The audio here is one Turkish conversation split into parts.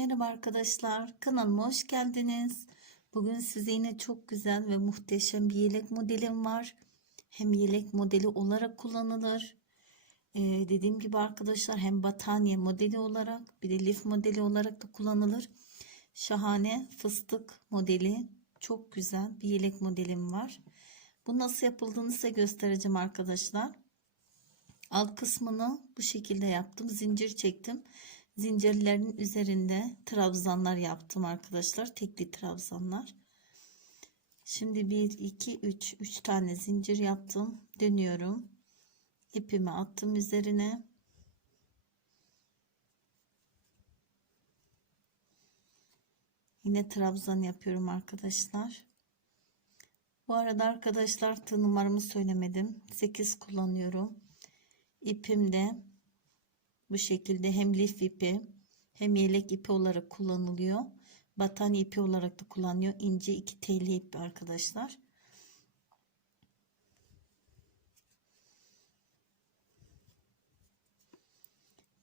Merhaba arkadaşlar, kanalıma hoş geldiniz. Bugün size yine çok güzel ve muhteşem bir yelek modelim var. Hem yelek modeli olarak kullanılır. Ee, dediğim gibi arkadaşlar hem battaniye modeli olarak bir de lif modeli olarak da kullanılır. Şahane fıstık modeli çok güzel bir yelek modelim var. Bu nasıl yapıldığını size göstereceğim arkadaşlar. Alt kısmını bu şekilde yaptım. Zincir çektim. Zincirlerin üzerinde trabzanlar yaptım arkadaşlar. Tekli trabzanlar. Şimdi 1, 2, 3. 3 tane zincir yaptım. Dönüyorum. İpimi attım üzerine. Yine trabzan yapıyorum arkadaşlar. Bu arada arkadaşlar tığ numaramı söylemedim. 8 kullanıyorum. İpim de bu şekilde hem lif ipi hem yelek ipi olarak kullanılıyor. Battaniye ipi olarak da kullanıyor. İnce iki telli ipi arkadaşlar.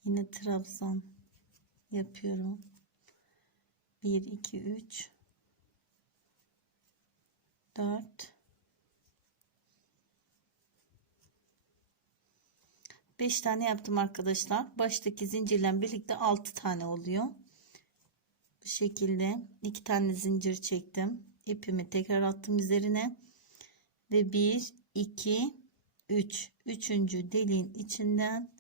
Yine trabzan yapıyorum. 1 2 3 4 5 tane yaptım arkadaşlar. Baştaki zincirle birlikte 6 tane oluyor. Bu şekilde 2 tane zincir çektim. İpimi tekrar attım üzerine. Ve 1 2 3 üçüncü deliğin içinden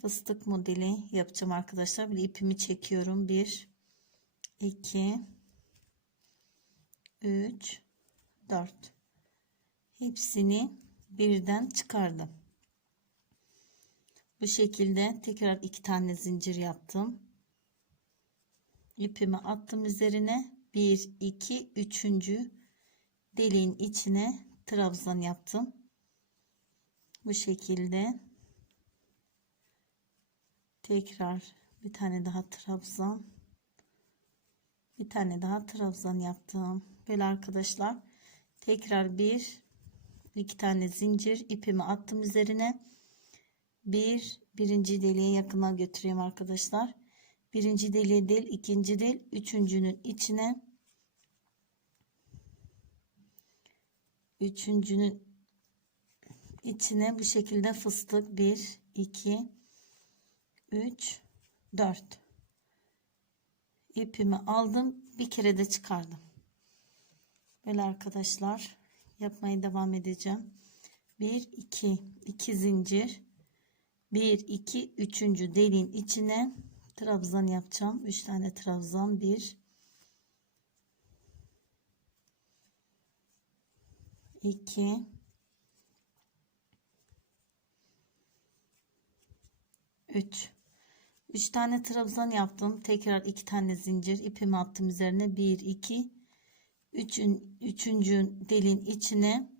fıstık modeli yapacağım arkadaşlar. Bir ipimi çekiyorum. 1 2 3 4 hepsini birden çıkardım. Bu şekilde tekrar iki tane zincir yaptım. İpimi attım üzerine. 1 2 3. deliğin içine trabzan yaptım. Bu şekilde tekrar bir tane daha trabzan bir tane daha trabzan yaptım. Böyle arkadaşlar tekrar bir iki tane zincir ipimi attım üzerine bir birinci deliğe yakına götüreyim arkadaşlar. Birinci deliğe değil ikinci değil üçüncünün içine. Üçüncünün içine bu şekilde fıstık. 1 2 3 4 ipimi aldım bir kere de çıkardım. Böyle arkadaşlar yapmaya devam edeceğim. 1 2 2 zincir 1 2 3. deliğin içine trabzan yapacağım 3 tane trabzan 1 2 3 3 tane trabzan yaptım tekrar 2 tane zincir ipimi attım üzerine 1 2 3. 3. deliğin içine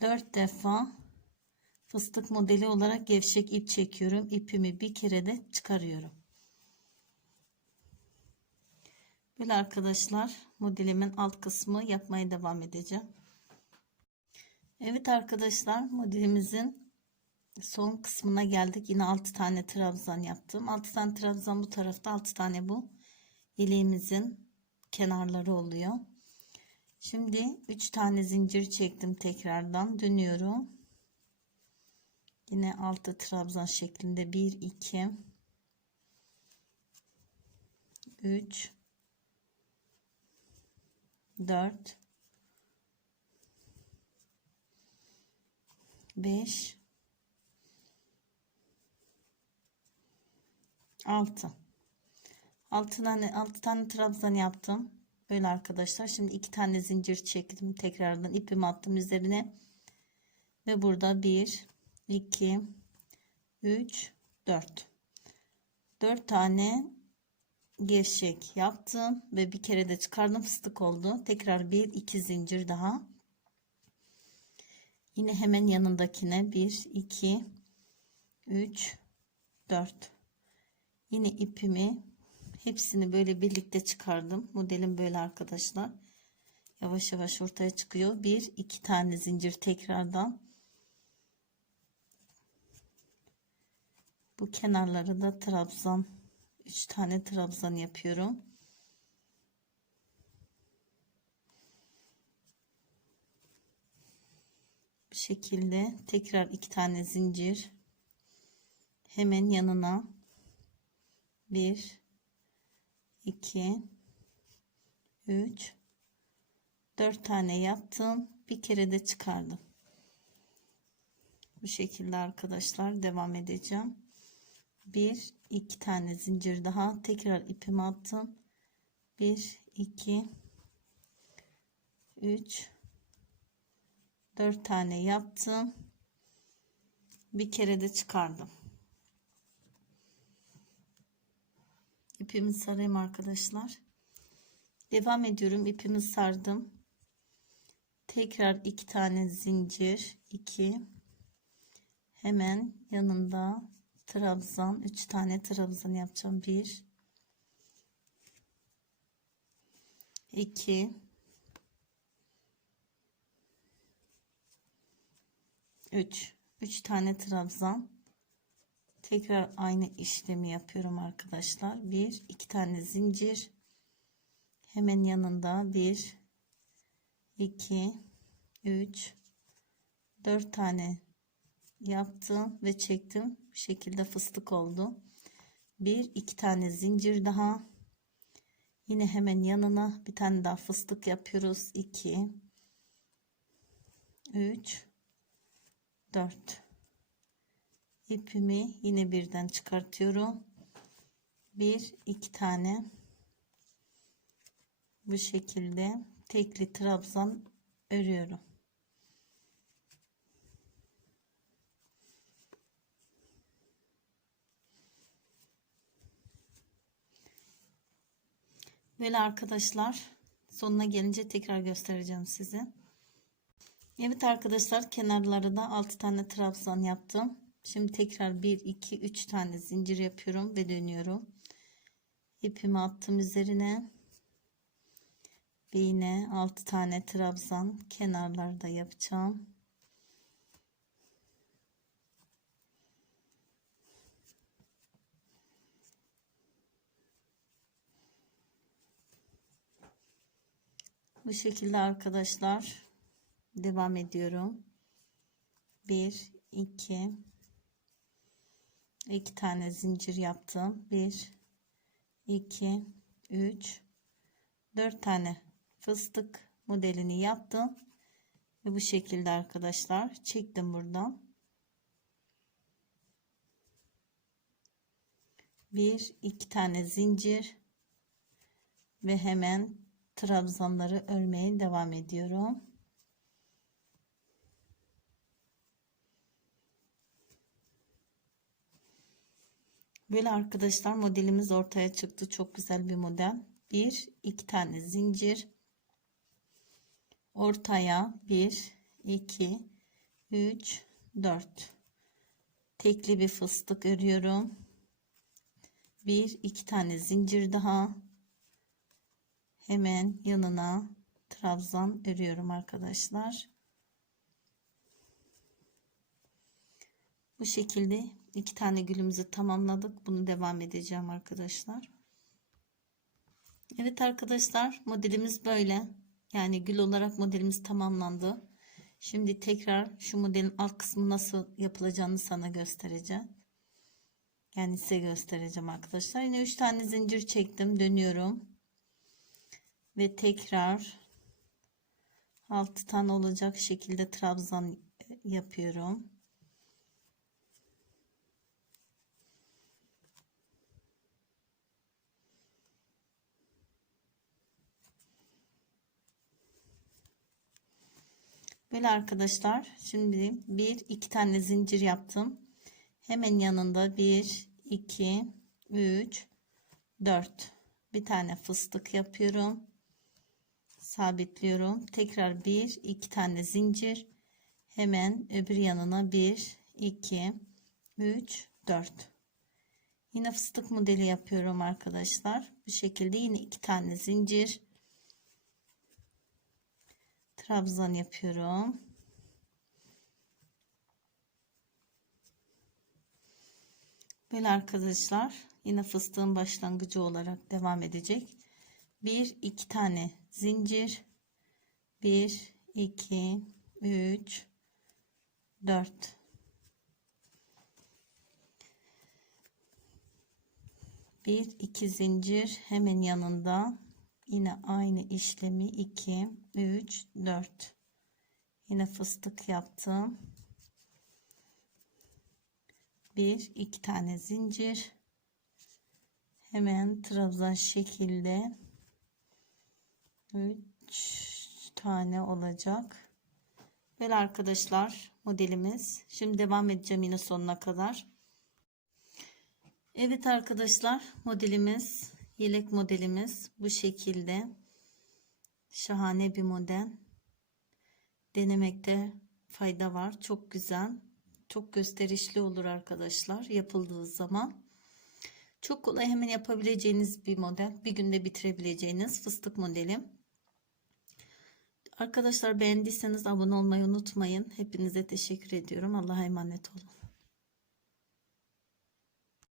4 defa fıstık modeli olarak gevşek ip çekiyorum. İpimi bir kere de çıkarıyorum. Böyle arkadaşlar modelimin alt kısmı yapmaya devam edeceğim. Evet arkadaşlar modelimizin son kısmına geldik. Yine 6 tane trabzan yaptım. 6 tane trabzan bu tarafta 6 tane bu yeleğimizin kenarları oluyor. Şimdi 3 tane zincir çektim tekrardan dönüyorum. Yine altı trabzan şeklinde 1 2 3 4 5 6 6 tane 6 tane trabzan yaptım. Böyle arkadaşlar. Şimdi iki tane zincir çektim. Tekrardan ipimi attım üzerine. Ve burada 1 2 3 4 4 tane gevşek yaptım ve bir kere de çıkardım fıstık oldu. Tekrar bir iki zincir daha. Yine hemen yanındakine 1 2 3 4 yine ipimi hepsini böyle birlikte çıkardım. Modelim böyle arkadaşlar. Yavaş yavaş ortaya çıkıyor. Bir iki tane zincir tekrardan Bu kenarları da trabzan 3 tane trabzan yapıyorum. Bu şekilde tekrar iki tane zincir hemen yanına. 1 2 3 4 tane yaptım. Bir kere de çıkardım. Bu şekilde arkadaşlar devam edeceğim bir iki tane zincir daha. Tekrar ipimi attım. 1 2 3 4 tane yaptım. Bir kere de çıkardım. İpimi sarayım arkadaşlar. Devam ediyorum. İpimi sardım. Tekrar iki tane zincir. 2 hemen yanında trabzan 3 tane trabzan yapacağım. 1 2 3 3 tane trabzan tekrar aynı işlemi yapıyorum arkadaşlar. 1 2 tane zincir. Hemen yanında 1 2 3 4 tane yaptım ve çektim bu şekilde fıstık oldu. Bir iki tane zincir daha. Yine hemen yanına bir tane daha fıstık yapıyoruz. 2 3 4 ipimi yine birden çıkartıyorum. Bir iki tane. Bu şekilde tekli trabzan örüyorum Böyle arkadaşlar sonuna gelince tekrar göstereceğim size. Evet arkadaşlar kenarları da 6 tane trabzan yaptım. Şimdi tekrar 1 2 3 tane zincir yapıyorum ve dönüyorum. İpimi attım üzerine. Ve yine 6 tane trabzan kenarlarda yapacağım. Bu şekilde arkadaşlar devam ediyorum. 1 2 2 tane zincir yaptım. 1 2 3 4 tane fıstık modelini yaptım. Ve bu şekilde arkadaşlar çektim buradan. 1 2 tane zincir ve hemen trabzanları örmeye devam ediyorum. Böyle arkadaşlar modelimiz ortaya çıktı. Çok güzel bir model. Bir, iki tane zincir. Ortaya bir, iki, üç, dört. Tekli bir fıstık örüyorum. Bir, iki tane zincir daha. Hemen yanına trabzan örüyorum arkadaşlar. Bu şekilde iki tane gülümüzü tamamladık. Bunu devam edeceğim arkadaşlar. Evet arkadaşlar modelimiz böyle. Yani gül olarak modelimiz tamamlandı. Şimdi tekrar şu modelin alt kısmı nasıl yapılacağını sana göstereceğim. Yani size göstereceğim arkadaşlar. Yine 3 tane zincir çektim. Dönüyorum. Ve tekrar 6 tane olacak şekilde trabzan yapıyorum. Böyle arkadaşlar şimdi bir iki tane zincir yaptım. Hemen yanında bir iki üç dört bir tane fıstık yapıyorum. Sabitliyorum. Tekrar bir iki tane zincir. Hemen öbür yanına bir iki üç dört. Yine fıstık modeli yapıyorum arkadaşlar. Bu şekilde yine iki tane zincir trabzan yapıyorum. Böyle arkadaşlar Yine fıstığın başlangıcı olarak devam edecek. Bir, iki tane zincir. Bir, iki, üç, dört. Bir, iki zincir hemen yanında. Yine aynı işlemi. 2 3 4 yine fıstık yaptım. Bir iki tane zincir. Hemen trabzan şekilde 3 tane olacak. Böyle arkadaşlar modelimiz. Şimdi devam edeceğim yine sonuna kadar. Evet arkadaşlar modelimiz yelek modelimiz bu şekilde. Şahane bir model. Denemekte fayda var. Çok güzel çok gösterişli olur arkadaşlar yapıldığı zaman. Çok kolay hemen yapabileceğiniz bir model. Bir günde bitirebileceğiniz fıstık modeli arkadaşlar beğendiyseniz abone olmayı unutmayın. Hepinize teşekkür ediyorum. Allah'a emanet olun